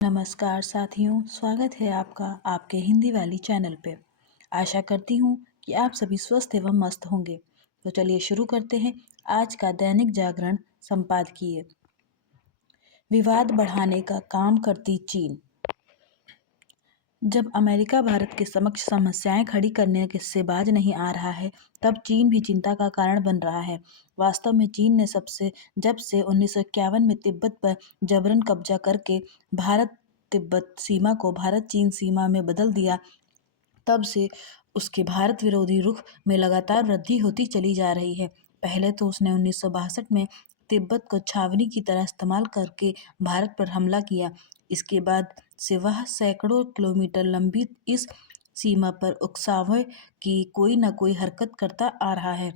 नमस्कार साथियों, स्वागत है आपका आपके हिंदी वाली चैनल पे। आशा करती हूँ कि आप सभी स्वस्थ एवं मस्त होंगे। तो चलिए शुरू करते हैं आज का दैनिक जागरण संपादकीय। विवाद बढ़ाने का काम करती चीन। जब अमेरिका भारत के समक्ष समस्याएं खड़ी करने से बाज नहीं आ रहा है, तब चीन भी चिंता का कारण बन रहा है। वास्तव में चीन ने जब से 1951 में तिब्बत पर जबरन कब्जा करके भारत तिब्बत सीमा को भारत चीन सीमा में बदल दिया, तब से उसके भारत विरोधी रुख में लगातार वृद्धि होती चली जा रही है। पहले तो उसने 1962 में तिब्बत को छावनी की तरह इस्तेमाल करके भारत पर हमला किया। इसके बाद से वह सैकड़ों किलोमीटर लंबी इस सीमा पर उकसावे की कोई न कोई हरकत करता आ रहा है।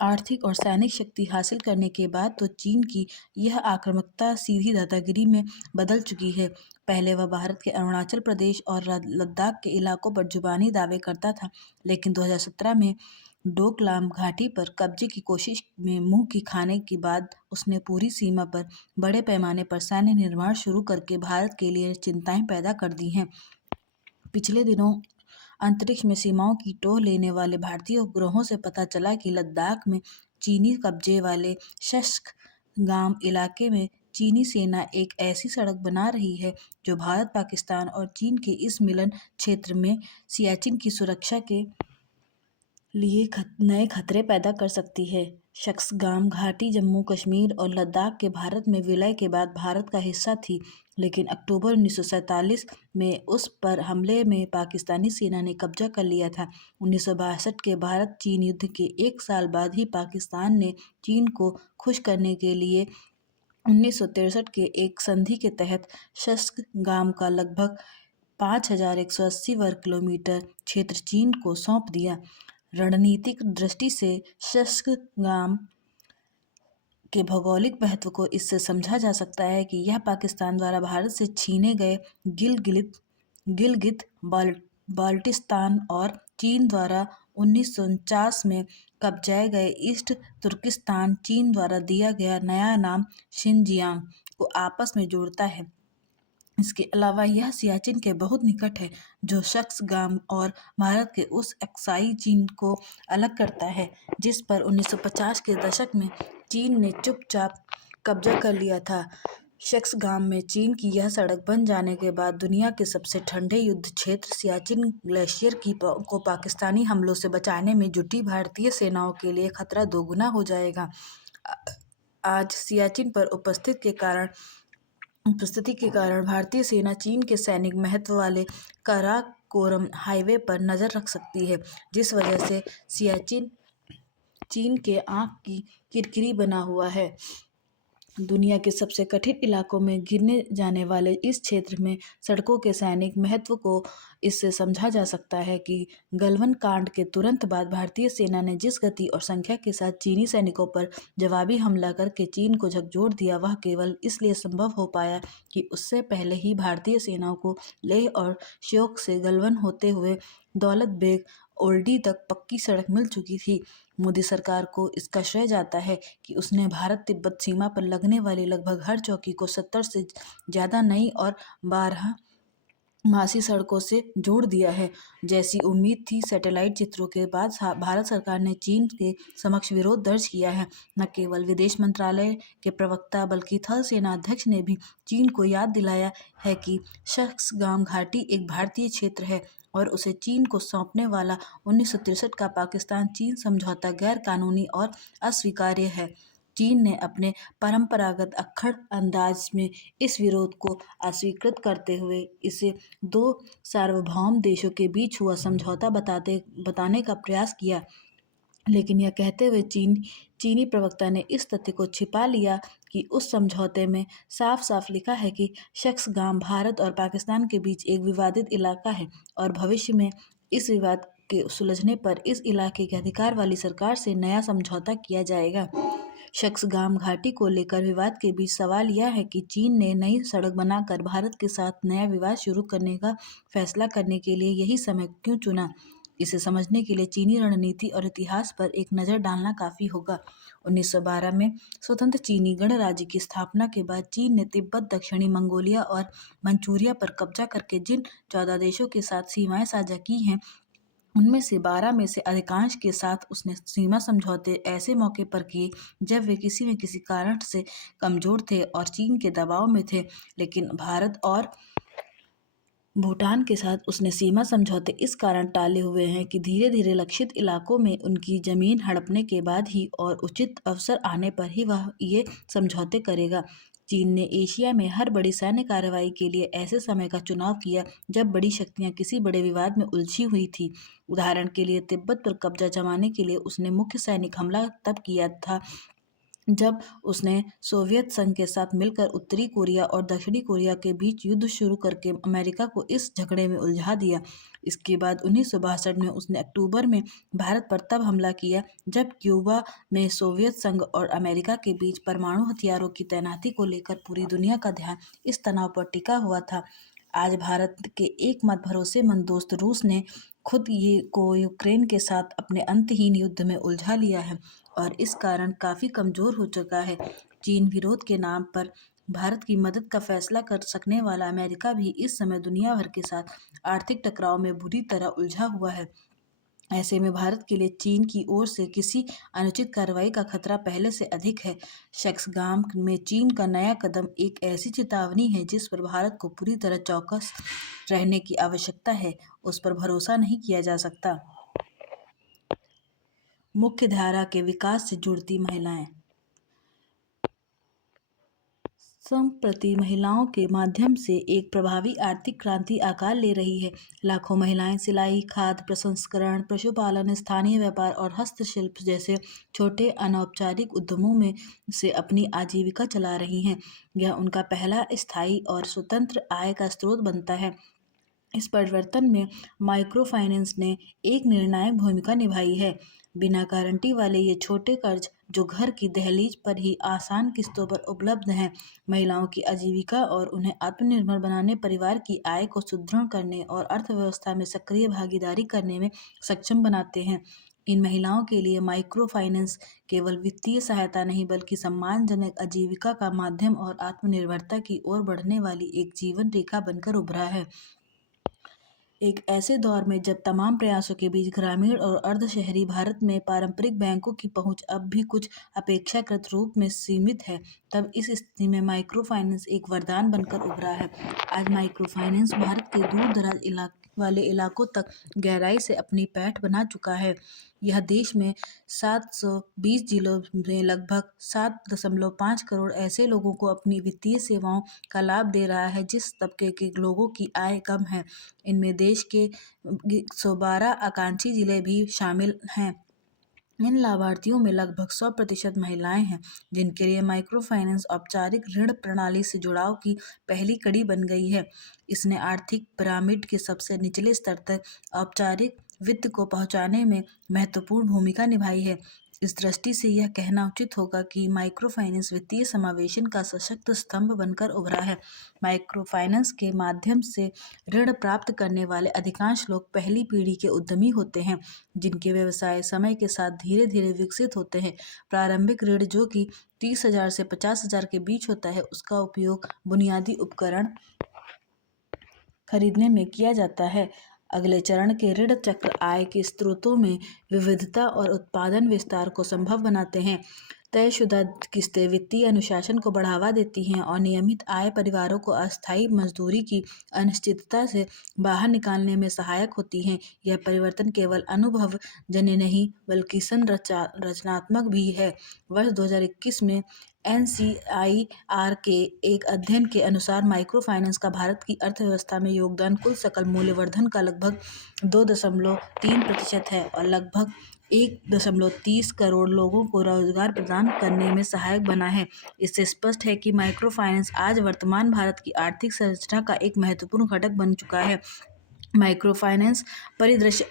आर्थिक और सैनिक शक्ति हासिल करने के बाद तो चीन की यह आक्रामकता सीधी दादागिरी में बदल चुकी है। पहले वह भारत के अरुणाचल प्रदेश और लद्दाख के इलाकों पर जुबानी दावे करता था, लेकिन 2017 में डोकलाम घाटी पर कब्जे की कोशिश में मुंह की खाने के बाद उसने पूरी सीमा पर बड़े पैमाने पर सैन्य निर्माण शुरू करके भारत के लिए चिंताएं पैदा कर दी हैं। पिछले दिनों अंतरिक्ष में सीमाओं की टोह लेने वाले भारतीय उपग्रहों से पता चला कि लद्दाख में चीनी कब्जे वाले शस्कगाम इलाके में चीनी सेना एक ऐसी सड़क बना रही है जो भारत, पाकिस्तान और चीन के इस मिलन क्षेत्र में सियाचिन की सुरक्षा के लिए नए खतरे पैदा कर सकती है। शक्सगाम घाटी जम्मू कश्मीर और लद्दाख के भारत में विलय के बाद भारत का हिस्सा थी, लेकिन अक्टूबर 1947 में उस पर हमले में पाकिस्तानी सेना ने कब्जा कर लिया था। 1962 के भारत चीन युद्ध के एक साल बाद ही पाकिस्तान ने चीन को खुश करने के लिए 1963 के एक संधि के तहत शस्कगाम का लगभग 5180 वर्ग किलोमीटर क्षेत्र चीन को सौंप दिया। रणनीतिक दृष्टि से शस्कगाम के भौगोलिक महत्व को इससे समझा जा सकता है कि यह पाकिस्तान द्वारा भारत से छीने गए गिलगित बाल्टिस्तान और चीन द्वारा 1949 में कब्जाए गए ईस्ट तुर्किस्तान चीन द्वारा दिया गया नया नाम शिनजियांग को आपस में जोड़ता है। इसके अलावा यह सियाचिन के बहुत निकट है, जो शक्सगाम और भारत के उस अक्साई चीन को अलग करता है जिस पर 1950 के दशक में चीन ने चुपचाप कब्जा कर लिया था। शक्सगाम में चीन की यह सड़क बन जाने के बाद दुनिया के सबसे ठंडे युद्ध क्षेत्र सियाचिन ग्लेशियर को पाकिस्तानी हमलों से बचाने में जुटी भारतीय सेनाओं के लिए खतरा दोगुना हो जाएगा। आज सियाचिन पर उपस्थिति के कारण भारतीय सेना चीन के सैनिक महत्व वाले काराकोरम हाईवे पर नजर रख सकती है, जिस वजह से सियाचिन चीन के आंख की किरकिरी बना हुआ है। दुनिया के सबसे कठिन इलाकों में गिने जाने वाले इस क्षेत्र में सड़कों के सैनिक महत्व को इससे समझा जा सकता है कि गलवान कांड के तुरंत बाद भारतीय सेना ने जिस गति और संख्या के साथ चीनी सैनिकों पर जवाबी हमला करके चीन को झकझोर दिया, वह केवल इसलिए संभव हो पाया कि उससे पहले ही भारतीय सेनाओं को लेह और श्योक से गलवान होते हुए दौलत बेग ओल्डी तक पक्की सड़क मिल चुकी थी। मोदी सरकार को इसका श्रेय जाता है कि उसने भारत तिब्बत सीमा पर लगने वाली लगभग हर चौकी को 70 से ज़्यादा नई और 12 मासी सड़कों से जोड़ दिया है। जैसी उम्मीद थी, सैटेलाइट चित्रों के बाद भारत सरकार ने चीन के समक्ष विरोध दर्ज किया है। न केवल विदेश मंत्रालय के प्रवक्ता बल्कि थल सेना अध्यक्ष ने भी चीन को याद दिलाया है कि शक्सगाम घाटी एक भारतीय क्षेत्र है और उसे चीन को सौंपने वाला 1963 का पाकिस्तान चीन समझौता गैर कानूनी और अस्वीकार्य है। चीन ने अपने परंपरागत अक्खड़ अंदाज में इस विरोध को अस्वीकृत करते हुए इसे दो सार्वभौम देशों के बीच हुआ समझौता बताने का प्रयास किया, लेकिन यह कहते हुए चीनी प्रवक्ता ने इस तथ्य को छिपा लिया कि उस समझौते में साफ साफ लिखा है कि शक्सगाम भारत और पाकिस्तान के बीच एक विवादित इलाका है और भविष्य में इस विवाद के सुलझने पर इस इलाके के अधिकार वाली सरकार से नया समझौता किया जाएगा। शक्सगाम घाटी को लेकर विवाद के बीच सवाल यह है कि चीन ने नई सड़क बनाकर भारत के साथ नया विवाद शुरू करने का फैसला करने के लिए यही समय क्यों चुना। इसे समझने के लिए चीनी रणनीति और इतिहास पर एक नज़र डालना काफ़ी होगा। 1912 में स्वतंत्र चीनी गणराज्य की स्थापना के बाद चीन ने तिब्बत, दक्षिणी मंगोलिया और मंचूरिया पर कब्जा करके जिन 14 देशों के साथ सीमाएं साझा की हैं, उनमें से 12 में से अधिकांश के साथ उसने सीमा समझौते ऐसे मौके पर किए जब वे किसी न किसी कारण से कमज़ोर थे और चीन के दबाव में थे। लेकिन भारत और भूटान के साथ उसने सीमा समझौते इस कारण टाले हुए हैं कि धीरे धीरे लक्षित इलाकों में उनकी जमीन हड़पने के बाद ही और उचित अवसर आने पर ही वह ये समझौते करेगा। चीन ने एशिया में हर बड़ी सैन्य कार्रवाई के लिए ऐसे समय का चुनाव किया जब बड़ी शक्तियां किसी बड़े विवाद में उलझी हुई थी। उदाहरण के लिए तिब्बत पर कब्जा जमाने के लिए उसने मुख्य सैनिक हमला तब किया था जब उसने सोवियत संघ के साथ मिलकर उत्तरी कोरिया और दक्षिणी कोरिया के बीच युद्ध शुरू करके अमेरिका को इस झगड़े में उलझा दिया। इसके बाद 1962 में उसने अक्टूबर में भारत पर तब हमला किया जब क्यूबा में सोवियत संघ और अमेरिका के बीच परमाणु हथियारों की तैनाती को लेकर पूरी दुनिया का ध्यान इस तनाव पर टिका हुआ था। आज भारत के एकमात्र भरोसेमंद दोस्त रूस ने खुद ये को यूक्रेन के साथ अपने अंतहीन युद्ध में उलझा लिया है और इस कारण काफ़ी कमज़ोर हो चुका है। चीन विरोध के नाम पर भारत की मदद का फैसला कर सकने वाला अमेरिका भी इस समय दुनिया भर के साथ आर्थिक टकराव में बुरी तरह उलझा हुआ है। ऐसे में भारत के लिए चीन की ओर से किसी अनुचित कार्रवाई का खतरा पहले से अधिक है। शक्सगाम में चीन का नया कदम एक ऐसी चेतावनी है जिस पर भारत को पूरी तरह चौकस रहने की आवश्यकता है। उस पर भरोसा नहीं किया जा सकता। मुख्य धारा के विकास से जुड़ती महिलाएं। संप्रति महिलाओं के माध्यम से एक प्रभावी आर्थिक क्रांति आकार ले रही है। लाखों महिलाएं सिलाई, खाद्य प्रसंस्करण, पशुपालन, स्थानीय व्यापार और हस्तशिल्प जैसे छोटे अनौपचारिक उद्यमों में से अपनी आजीविका चला रही हैं। यह उनका पहला स्थायी और स्वतंत्र आय का स्रोत बनता है। इस परिवर्तन में माइक्रो फाइनेंस ने एक निर्णायक भूमिका निभाई है। बिना गारंटी वाले ये छोटे कर्ज जो घर की दहलीज पर ही आसान किस्तों पर उपलब्ध हैं, महिलाओं की आजीविका और उन्हें आत्मनिर्भर बनाने, परिवार की आय को सुदृढ़ करने और अर्थव्यवस्था में सक्रिय भागीदारी करने में सक्षम बनाते हैं। इन महिलाओं के लिए माइक्रो फाइनेंस केवल वित्तीय सहायता नहीं बल्कि सम्मानजनक आजीविका का माध्यम और आत्मनिर्भरता की ओर बढ़ने वाली एक जीवन रेखा बनकर उभरा है। एक ऐसे दौर में जब तमाम प्रयासों के बीच ग्रामीण और अर्ध शहरी भारत में पारंपरिक बैंकों की पहुंच अब भी कुछ अपेक्षाकृत रूप में सीमित है, तब इस स्थिति में माइक्रो फाइनेंस एक वरदान बनकर उभरा है। आज माइक्रो फाइनेंस भारत के दूर दराज वाले इलाकों तक गहराई से अपनी पैठ बना चुका है। यह देश में 720 जिलों में लगभग 7.5 करोड़ ऐसे लोगों को अपनी वित्तीय सेवाओं का लाभ दे रहा है जिस तबके के लोगों की आय कम है। इनमें देश के 112 आकांक्षी जिले भी शामिल हैं। इन लाभार्थियों में लगभग 100% महिलाएं हैं, जिनके लिए माइक्रो फाइनेंस औपचारिक ऋण प्रणाली से जुड़ाव की पहली कड़ी बन गई है। इसने आर्थिक पिरामिड के सबसे निचले स्तर तक औपचारिक वित्त को पहुंचाने में महत्वपूर्ण भूमिका निभाई है। इस दृष्टि से यह कहना उचित होगा कि माइक्रो फाइनेंस वित्तीय समावेशन का सशक्त स्तंभ बनकर उभरा है। माइक्रो फाइनेंस के माध्यम से ऋण प्राप्त करने वाले अधिकांश लोग पहली पीढ़ी के उद्यमी होते हैं, जिनके व्यवसाय समय के साथ धीरे धीरे विकसित होते हैं। प्रारंभिक ऋण जो कि 30,000 से 50,000 के बीच होता है, उसका उपयोग बुनियादी उपकरण खरीदने में किया जाता है। अगले चरण के ऋण चक्र आय के स्रोतों में विविधता और उत्पादन विस्तार को संभव बनाते हैं। तयशुदा किस्तें वित्तीय अनुशासन को बढ़ावा देती हैं और नियमित आय परिवारों को अस्थायी मजदूरी की अनिश्चितता से बाहर निकालने में सहायक होती हैं। यह परिवर्तन केवल अनुभवजन्य नहीं बल्कि रचनात्मक भी है। वर्ष 2021 में NCIR के एक अध्ययन के अनुसार माइक्रो फाइनेंस का भारत की अर्थव्यवस्था में योगदान कुल सकल मूल्यवर्धन का लगभग 2.3% है और लगभग 1.30 करोड़ लोगों को रोजगार प्रदान करने में सहायक बना है। इससे स्पष्ट है कि माइक्रो फाइनेंस आज वर्तमान भारत की आर्थिक संरचना का एक महत्वपूर्ण घटक बन चुका है। माइक्रो फाइनेंस परिदृश्य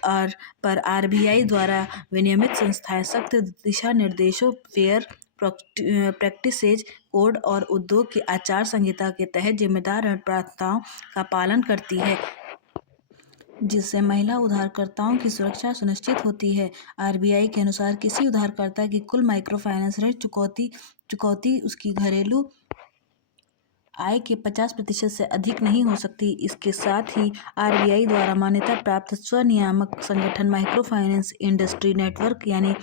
पर RBI द्वारा विनियमित संस्थाएं सख्त दिशा निर्देशों, फेयर प्रैक्टिसेज कोड और उद्योग की आचार संहिता के तहत जिम्मेदार ऋण प्राप्तताओं का पालन करती है। जिससे महिला उधारकर्ताओं की सुरक्षा सुनिश्चित होती है। आरबीआई के अनुसार किसी उधारकर्ता की कुल माइक्रो फाइनेंस ऋण चुकौती उसकी घरेलू आय के 50% से अधिक नहीं हो सकती। इसके साथ ही आरबीआई द्वारा मान्यता प्राप्त स्वनियामक संगठन माइक्रो फाइनेंस इंडस्ट्री नेटवर्क यानी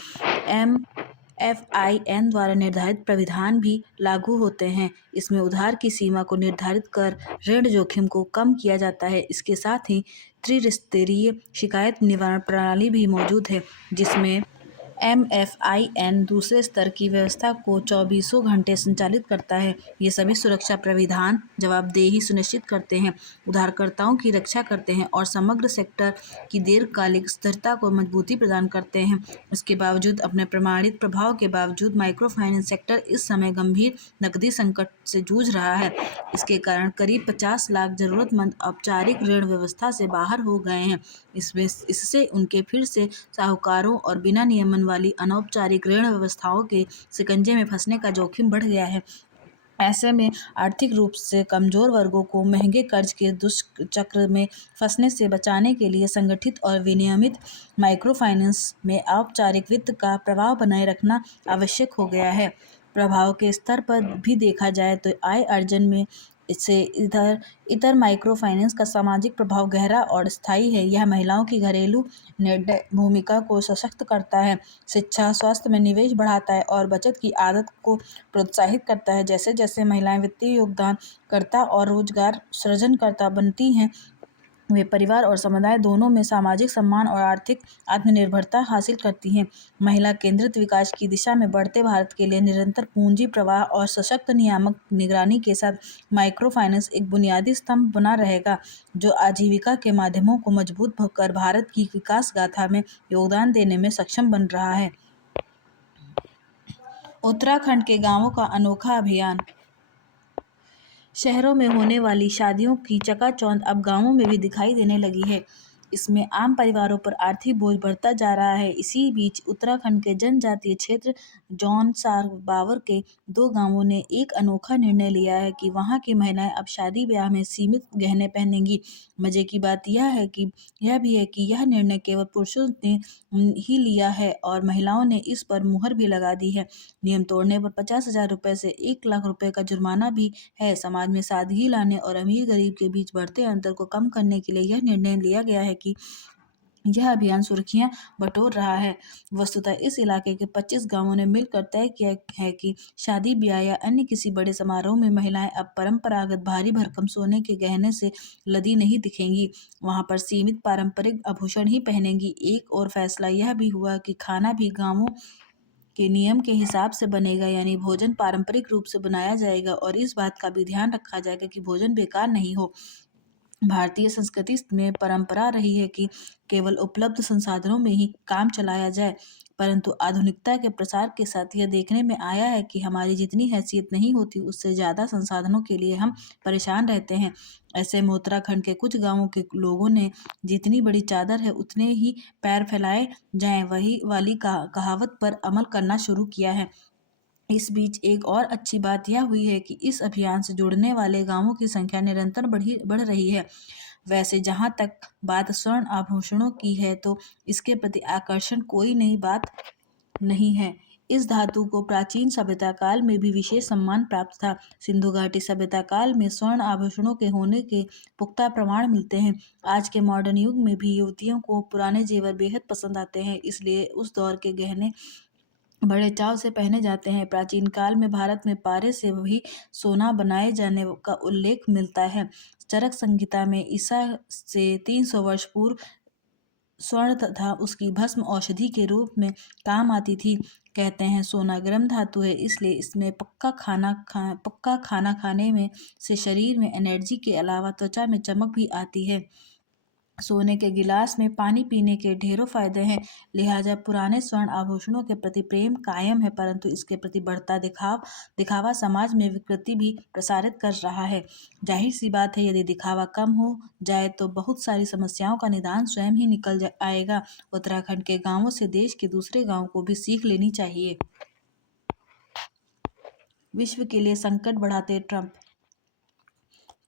MFIN द्वारा निर्धारित प्राविधान भी लागू होते हैं। इसमें उधार की सीमा को निर्धारित कर ऋण जोखिम को कम किया जाता है। इसके साथ ही त्रिस्तरीय शिकायत निवारण प्रणाली भी मौजूद है, जिसमें MFIN दूसरे स्तर की व्यवस्था को 24 घंटे संचालित करता है। ये सभी सुरक्षा प्राविधान जवाबदेही सुनिश्चित करते हैं, उधारकर्ताओं की रक्षा करते हैं और समग्र सेक्टर की दीर्घकालिक स्थिरता को मजबूती प्रदान करते हैं। इसके बावजूद, अपने प्रमाणित प्रभाव के बावजूद माइक्रो फाइनेंस सेक्टर इस समय गंभीर नकदी संकट से जूझ रहा है। इसके कारण करीब 50 लाख जरूरतमंद औपचारिक ऋण व्यवस्था से बाहर हो गए हैं। इससे उनके फिर से साहूकारों और बिना नियमन वाली अनौपचारिक ऋण व्यवस्थाओं के शिकंजे में फंसने का जोखिम बढ़ गया है। ऐसे में आर्थिक रूप से कमजोर वर्गों को महंगे कर्ज के दुष्चक्र में फंसने से बचाने के लिए संगठित और विनियमित माइक्रो फाइनेंस में औपचारिक वित्त का प्रवाह बनाए रखना आवश्यक हो गया है। प्रभाव के स्तर पर भी देखा जाए तो आय अर्जन में इससे इतर माइक्रो फाइनेंस का सामाजिक प्रभाव गहरा और स्थायी है। यह महिलाओं की घरेलू निर्णय भूमिका को सशक्त करता है, शिक्षा स्वास्थ्य में निवेश बढ़ाता है और बचत की आदत को प्रोत्साहित करता है। जैसे जैसे महिलाएं वित्तीय योगदानकर्ता और रोजगार सृजनकर्ता बनती हैं, वे परिवार और समुदाय दोनों में सामाजिक सम्मान और आर्थिक आत्मनिर्भरता हासिल करती हैं। महिला केंद्रित विकास की दिशा में बढ़ते भारत के लिए निरंतर पूंजी प्रवाह और सशक्त नियामक निगरानी के साथ माइक्रो फाइनेंस एक बुनियादी स्तंभ बना रहेगा, जो आजीविका के माध्यमों को मजबूत कर भारत की विकास गाथा में योगदान देने में सक्षम बन रहा है। उत्तराखंड के गांवों का अनोखा अभियान। शहरों में होने वाली शादियों की चकाचौंध अब गांवों में भी दिखाई देने लगी है। इसमें आम परिवारों पर आर्थिक बोझ बढ़ता जा रहा है। इसी बीच उत्तराखंड के जनजातीय क्षेत्र जौनसार बावर के 2 गांवों ने एक अनोखा निर्णय लिया है कि वहां की महिलाएं अब शादी ब्याह में सीमित गहने पहनेंगी। मजे की बात यह भी है कि यह निर्णय केवल पुरुषों ने ही लिया है और महिलाओं ने इस पर मुहर भी लगा दी है। नियम तोड़ने पर 50,000 रुपए से 1 लाख रुपए का जुर्माना भी है। समाज में सादगी लाने और अमीर गरीब के बीच बढ़ते अंतर को कम करने के लिए यह निर्णय लिया गया है कि यह अभियान सुर्खियां बटोर रहा है। वस्तुतः इस इलाके के 25 गांवों ने मिलकर तय किया है कि शादी ब्याह या अन्य किसी बड़े समारोह में महिलाएं अब परंपरागत भारी भरकम सोने के गहने से लदी नहीं दिखेंगी। वहां पर सीमित पारंपरिक आभूषण ही पहनेंगी। एक और फैसला यह भी हुआ कि खाना भी गांवों के नियम के हिसाब से बनेगा, यानी भोजन पारंपरिक रूप से बनाया जाएगा और इस बात का भी ध्यान रखा जाएगा कि भोजन बेकार नहीं हो। भारतीय संस्कृति में परंपरा रही है कि केवल उपलब्ध संसाधनों में ही काम चलाया जाए, परंतु आधुनिकता के प्रसार के साथ यह देखने में आया है कि हमारी जितनी हैसियत नहीं होती, उससे ज़्यादा संसाधनों के लिए हम परेशान रहते हैं। ऐसे में उत्तराखंड के कुछ गांवों के लोगों ने जितनी बड़ी चादर है उतने ही पैर फैलाए जाएं वही वाली कहावत पर अमल करना शुरू किया है। इस बीच एक और अच्छी बात यह हुई है कि इस अभियान से जुड़ने वाले गांवों की संख्या निरंतर बढ़ रही है। वैसे जहां तक बात स्वर्ण आभूषणों की है, तो इसके प्रति आकर्षण कोई नई बात नहीं है। इस धातु को प्राचीन सभ्यता काल में भी विशेष सम्मान प्राप्त था। सिंधु घाटी सभ्यता काल में स्वर्ण आभूषणों के होने के पुख्ता प्रमाण मिलते हैं। आज के मॉडर्न युग में भी युवतियों को पुराने जेवर बेहद पसंद आते हैं, इसलिए उस दौर के गहने बड़े चाव से पहने जाते हैं। प्राचीन काल में भारत में पारे से भी सोना बनाए जाने का उल्लेख मिलता है। चरक संहिता में ईसा से 300 वर्ष पूर्व स्वर्ण तथा उसकी भस्म औषधि के रूप में काम आती थी। कहते हैं सोना गर्म धातु है, इसलिए इसमें पक्का खाना खाने में से शरीर में एनर्जी के अलावा त्वचा में चमक भी आती है। सोने के गिलास में पानी पीने के ढेरों फायदे हैं, लिहाजा पुराने स्वर्ण आभूषणों के प्रति प्रेम कायम है, परंतु इसके प्रति बढ़ता दिखावा समाज में विकृति भी प्रसारित कर रहा है। जाहिर सी बात है, यदि दिखावा कम हो जाए तो बहुत सारी समस्याओं का निदान स्वयं ही निकल आएगा। उत्तराखंड के गांवों से देश के दूसरे गांवों को भी सीख लेनी चाहिए। विश्व के लिए संकट बढ़ाते ट्रंप।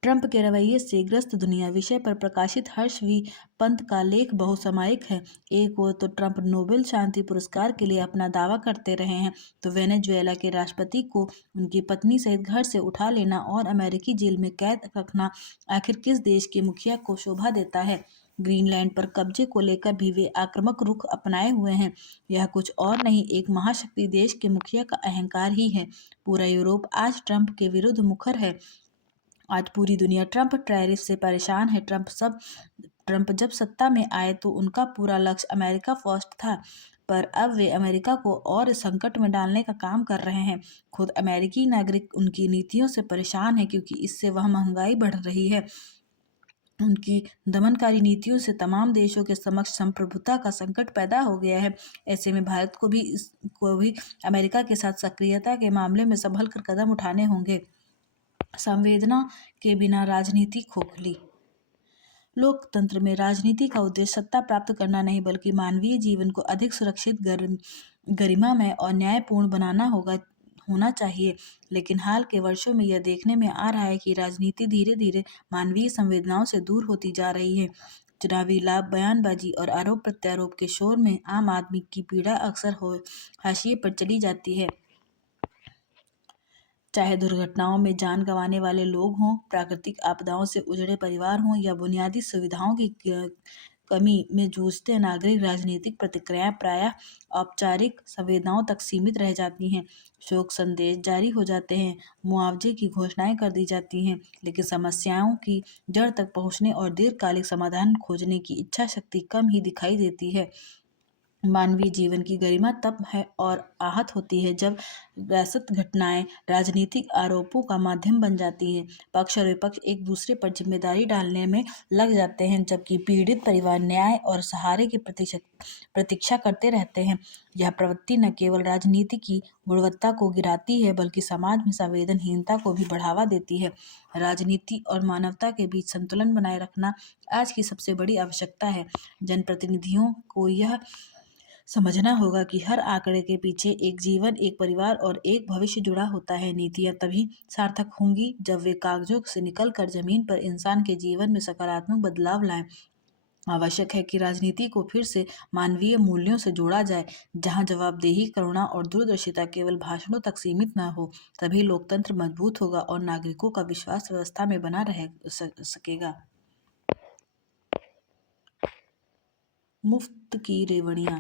ट्रंप के रवैये से ग्रस्त दुनिया विषय पर प्रकाशित हर्ष वी पंत का लेख बहुसामयिक है। एक ओर तो ट्रंप नोबेल शांति पुरस्कार के लिए अपना दावा करते रहे हैं, तो वेनेजुएला के राष्ट्रपति को उनकी पत्नी सहित घर से उठा लेना और अमेरिकी जेल में कैद रखना आखिर किस देश के मुखिया को शोभा देता है। ग्रीनलैंड पर कब्जे को लेकर भी वे आक्रामक रुख अपनाए हुए हैं। यह कुछ और नहीं, एक महाशक्ति देश के मुखिया का अहंकार ही है। पूरा यूरोप आज ट्रंप के विरुद्ध मुखर है। आज पूरी दुनिया ट्रंप टैरिफ से परेशान है। ट्रंप जब सत्ता में आए तो उनका पूरा लक्ष्य अमेरिका फर्स्ट था, पर अब वे अमेरिका को और संकट में डालने का काम कर रहे हैं। खुद अमेरिकी नागरिक उनकी नीतियों से परेशान है, क्योंकि इससे वह महंगाई बढ़ रही है। उनकी दमनकारी नीतियों से तमाम देशों के समक्ष संप्रभुता का संकट पैदा हो गया है। ऐसे में भारत को भी अमेरिका के साथ सक्रियता के मामले में संभल कर कदम उठाने होंगे। संवेदना के बिना राजनीति खोखली। लोकतंत्र में राजनीति का उद्देश्य सत्ता प्राप्त करना नहीं, बल्कि मानवीय जीवन को अधिक सुरक्षित, गरिमामय और न्यायपूर्ण बनाना होना चाहिए। लेकिन हाल के वर्षों में यह देखने में आ रहा है कि राजनीति धीरे धीरे मानवीय संवेदनाओं से दूर होती जा रही है। चुनावी लाभ, बयानबाजी और आरोप प्रत्यारोप के शोर में आम आदमी की पीड़ा अक्सर हाशिए पर चली जाती है। चाहे दुर्घटनाओं में जान गंवाने वाले लोग हों, प्राकृतिक आपदाओं से उजड़े परिवार हों या बुनियादी सुविधाओं की कमी में जूझते नागरिक, राजनीतिक प्रतिक्रियाएं प्रायः औपचारिक संवेदनाओं तक सीमित रह जाती हैं। शोक संदेश जारी हो जाते हैं, मुआवजे की घोषणाएं कर दी जाती हैं, लेकिन समस्याओं की जड़ तक पहुंचने और दीर्घकालिक समाधान खोजने की इच्छा शक्ति कम ही दिखाई देती है। मानवीय जीवन की गरिमा तब है और आहत होती है जब व्यस्त घटनाएं राजनीतिक आरोपों का माध्यम बन जाती हैं। पक्ष और विपक्ष एक दूसरे पर जिम्मेदारी डालने में लग जाते हैं, जबकि पीड़ित परिवार न्याय और सहारे की प्रतीक्षा करते रहते हैं। यह प्रवृत्ति न केवल राजनीति की गुणवत्ता को गिराती है, बल्कि समाज में संवेदनहीनता को भी बढ़ावा देती है। राजनीति और मानवता के बीच संतुलन बनाए रखना आज की सबसे बड़ी आवश्यकता है। जनप्रतिनिधियों को यह समझना होगा कि हर आंकड़े के पीछे एक जीवन, एक परिवार और एक भविष्य जुड़ा होता है। नीतियां तभी सार्थक होंगी जब वे कागजों से निकलकर जमीन पर इंसान के जीवन में सकारात्मक बदलाव लाएं। आवश्यक है कि राजनीति को फिर से मानवीय मूल्यों से जोड़ा जाए, जहां जवाबदेही, करुणा और दूरदर्शिता केवल भाषणों तक सीमित न हो। तभी लोकतंत्र मजबूत होगा और नागरिकों का विश्वास व्यवस्था में बना रह सकेगा। मुफ्त की रेवड़ियां।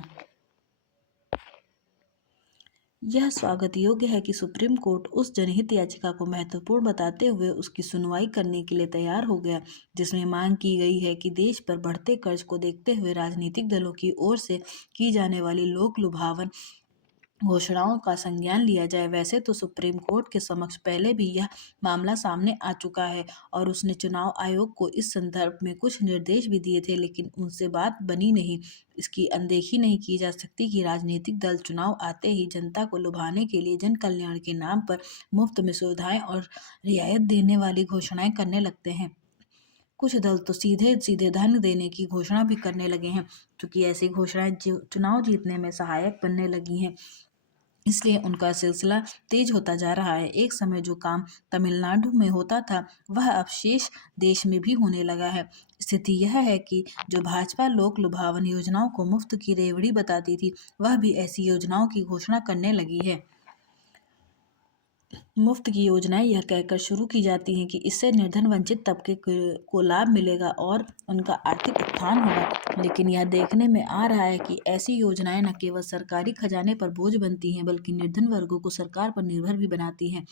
यह स्वागत योग्य है कि सुप्रीम कोर्ट उस जनहित याचिका को महत्वपूर्ण बताते हुए उसकी सुनवाई करने के लिए तैयार हो गया, जिसमें मांग की गई है कि देश पर बढ़ते कर्ज को देखते हुए राजनीतिक दलों की ओर से की जाने वाली लोक लुभावन घोषणाओं का संज्ञान लिया जाए। वैसे तो सुप्रीम कोर्ट के समक्ष पहले भी यह मामला सामने आ चुका है और उसने चुनाव आयोग को इस संदर्भ में कुछ निर्देश भी दिए थे, लेकिन उनसे बात बनी नहीं। इसकी अनदेखी नहीं की जा सकती कि राजनीतिक दल चुनाव आते ही जनता को लुभाने के लिए जन कल्याण के नाम पर मुफ्त में सुविधाएं और रियायत देने वाली घोषणाएं करने लगते हैं। कुछ दल तो सीधे सीधे धन देने की घोषणा भी करने लगे हैं, क्योंकि ऐसी घोषणाएं चुनाव जीतने में सहायक बनने लगी हैं, इसलिए उनका सिलसिला तेज होता जा रहा है। एक समय जो काम तमिलनाडु में होता था, वह अब शेष देश में भी होने लगा है। स्थिति यह है कि जो भाजपा लोक लुभावन योजनाओं को मुफ्त की रेवड़ी बताती थी, वह भी ऐसी योजनाओं की घोषणा करने लगी है। मुफ्त की योजनाएं यह कहकर शुरू की जाती हैं कि इससे निर्धन वंचित तबके को लाभ मिलेगा और उनका आर्थिक उत्थान होगा, लेकिन यह देखने में आ रहा है कि ऐसी योजनाएं न केवल सरकारी खजाने पर बोझ बनती हैं, बल्कि निर्धन वर्गों को सरकार पर निर्भर भी बनाती हैं।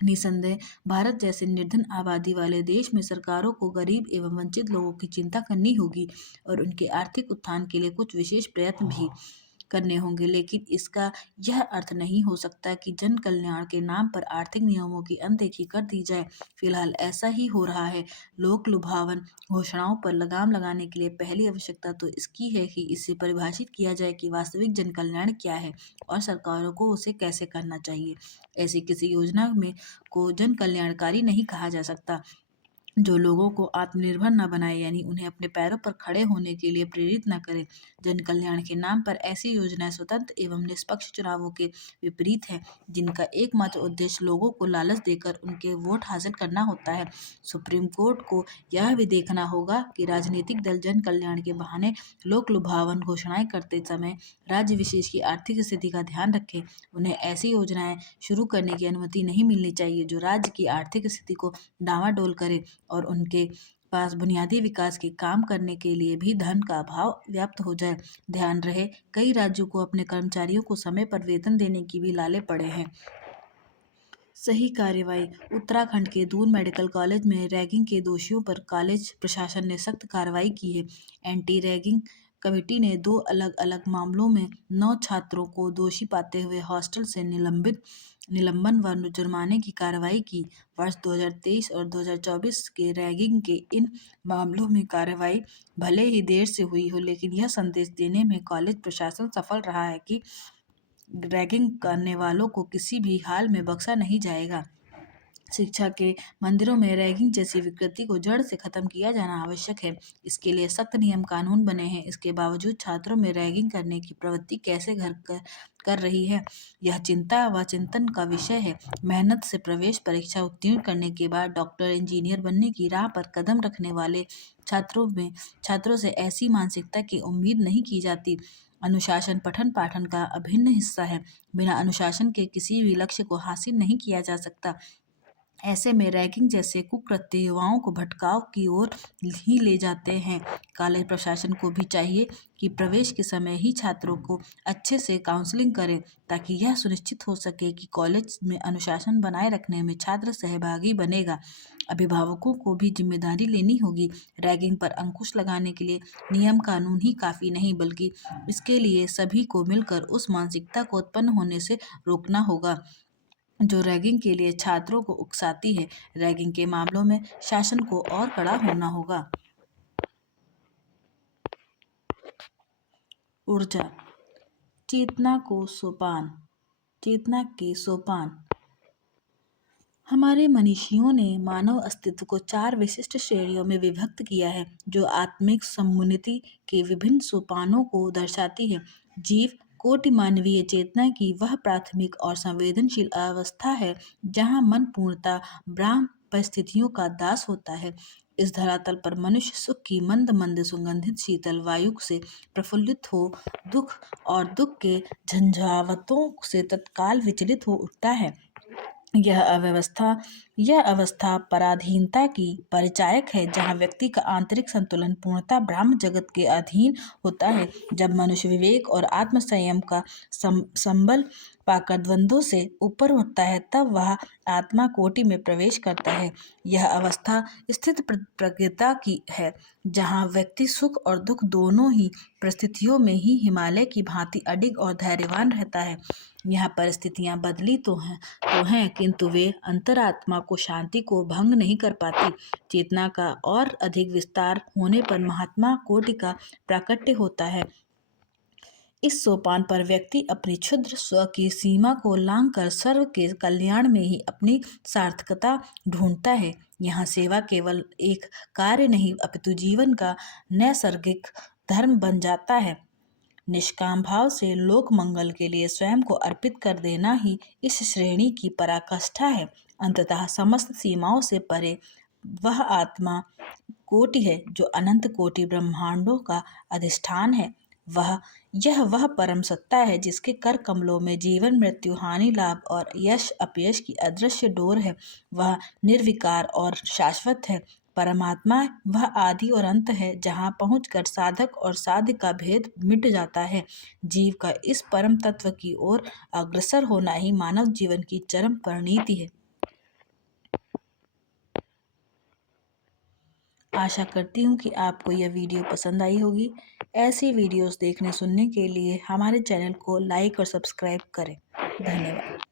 निसंदेह भारत जैसे निर्धन आबादी वाले देश में सरकारों को गरीब एवं वंचित लोगों की चिंता करनी होगी और उनके आर्थिक उत्थान के लिए कुछ विशेष प्रयत्न भी करने होंगे, लेकिन इसका यह अर्थ नहीं हो सकता कि जन कल्याण के नाम पर आर्थिक नियमों की अनदेखी कर दी जाए। फिलहाल ऐसा ही हो रहा है। लोक लुभावन घोषणाओं पर लगाम लगाने के लिए पहली आवश्यकता तो इसकी है कि इसे परिभाषित किया जाए कि वास्तविक जन कल्याण क्या है और सरकारों को उसे कैसे करना चाहिए। ऐसी किसी योजना में को जन कल्याणकारी नहीं कहा जा सकता जो लोगों को आत्मनिर्भर न बनाए, यानी उन्हें अपने पैरों पर खड़े होने के लिए प्रेरित न करे। जन कल्याण के नाम पर ऐसी योजनाएं स्वतंत्र एवं निष्पक्ष चुनावों के विपरीत है, जिनका एकमात्र उद्देश्य लोगों को लालच देकर उनके वोट हासिल करना होता है। सुप्रीम कोर्ट को यह भी देखना होगा कि राजनीतिक दल जन कल्याण के बहाने लोक लुभावन घोषणाएं करते समय राज्य विशेष की आर्थिक स्थिति का ध्यान रखें। उन्हें ऐसी योजनाएं शुरू करने की अनुमति नहीं मिलनी चाहिए जो राज्य की आर्थिक स्थिति को डामाडोल करे और उनके पास बुनियादी विकास के काम करने के लिए भी धन का अभाव व्याप्त हो जाए। ध्यान रहे, कई राज्यों को अपने कर्मचारियों को समय पर वेतन देने की भी लाले पड़े हैं। सही कार्यवाही। उत्तराखंड के दून मेडिकल कॉलेज में रैगिंग के दोषियों पर कॉलेज प्रशासन ने सख्त कार्रवाई की है। एंटी रैगिंग कमेटी ने 2 अलग-अलग मामलों में 9 छात्रों को दोषी पाते हुए हॉस्टल से निलंबन व जुर्माने की कार्रवाई की। वर्ष 2023 और 2024 के रैगिंग के इन मामलों में कार्रवाई भले ही देर से हुई हो, लेकिन यह संदेश देने में कॉलेज प्रशासन सफल रहा है कि रैगिंग करने वालों को किसी भी हाल में बख्शा नहीं जाएगा। शिक्षा के मंदिरों में रैगिंग जैसी विकृति को जड़ से खत्म किया जाना आवश्यक है। इसके लिए सख्त नियम कानून बने हैं। इसके बावजूद छात्रों में रैगिंग करने की प्रवृत्ति कैसे घर कर रही है, यह चिंता व चिंतन का विषय है। मेहनत से प्रवेश परीक्षा उत्तीर्ण करने के बाद डॉक्टर, इंजीनियर बनने की राह पर कदम रखने वाले छात्रों से ऐसी मानसिकता की उम्मीद नहीं की जाती। अनुशासन पठन पाठन का अभिन्न हिस्सा है। बिना अनुशासन के किसी भी लक्ष्य को हासिल नहीं किया जा सकता। ऐसे में रैगिंग जैसे कुकृत्य युवाओं को भटकाव की ओर ही ले जाते हैं। कॉलेज प्रशासन को भी चाहिए कि प्रवेश के समय ही छात्रों को अच्छे से काउंसलिंग करें, ताकि यह सुनिश्चित हो सके कि कॉलेज में अनुशासन बनाए रखने में छात्र सहभागी बनेगा। अभिभावकों को भी जिम्मेदारी लेनी होगी। रैगिंग पर अंकुश लगाने के लिए नियम कानून ही काफ़ी नहीं, बल्कि इसके लिए सभी को मिलकर उस मानसिकता को उत्पन्न होने से रोकना होगा जो रैगिंग के लिए छात्रों को उकसाती है। रैगिंग के मामलों में शासन को और कड़ा होना होगा। ऊर्जा। चेतना के सोपान। हमारे मनीषियों ने मानव अस्तित्व को 4 विशिष्ट श्रेणियों में विभक्त किया है, जो आत्मिक समुन्नति के विभिन्न सोपानों को दर्शाती है। जीव कोटि मानवीय चेतना की वह प्राथमिक और संवेदनशील अवस्था है जहाँ मन पूर्णतः ब्रह्म परिस्थितियों का दास होता है। इस धरातल पर मनुष्य सुख की मंद मंद सुगंधित शीतल वायु से प्रफुल्लित हो दुख के झंझावतों से तत्काल विचलित हो उठता है। यह अवस्था पराधीनता की परिचायक है, जहाँ व्यक्ति का आंतरिक संतुलन पूर्णतः ब्रह्म जगत के अधीन होता है। जब मनुष्य विवेक और आत्म संयम का संबल पाकर द्वंद्वों से ऊपर उठता है, तब वह आत्मा कोटि में प्रवेश करता है। यह अवस्था स्थित प्रज्ञता की है, जहाँ व्यक्ति सुख और दुख दोनों ही परिस्थितियों में ही हिमालय की भांति अडिग और धैर्यवान रहता है। यहाँ परिस्थितियाँ बदली तो हैं, किंतु वे अंतरात्मा को शांति को भंग नहीं कर पाती। चेतना का और अधिक विस्तार होने पर महात्मा कोटि का प्राकट्य होता है। इस सोपान पर व्यक्ति अपनी क्षुद्र स्व की सीमा को लांघकर सर्व के कल्याण में ही अपनी सार्थकता ढूंढता है। यहाँ सेवा केवल एक कार्य नहीं, अपितु जीवन का नैसर्गिक धर्म बन जाता है। निष्काम भाव से लोक मंगल के लिए स्वयं को अर्पित कर देना ही इस श्रेणी की पराकाष्ठा है। अंततः समस्त सीमाओं से परे वह आत्मा कोटि है जो अनंत कोटि ब्रह्मांडों का अधिष्ठान है। वह परम सत्ता है जिसके कर कमलों में जीवन मृत्यु हानि लाभ और यश अपयश की अदृश्य डोर है। वह निर्विकार और शाश्वत है। परमात्मा वह आदि और अंत है, जहाँ पहुंचकर साधक और साध्य का भेद मिट जाता है। जीव का इस परम तत्व की ओर अग्रसर होना ही मानव जीवन की चरम परिणति है। आशा करती हूँ कि आपको यह वीडियो पसंद आई होगी। ऐसी वीडियोस देखने सुनने के लिए हमारे चैनल को लाइक और सब्सक्राइब करें। धन्यवाद।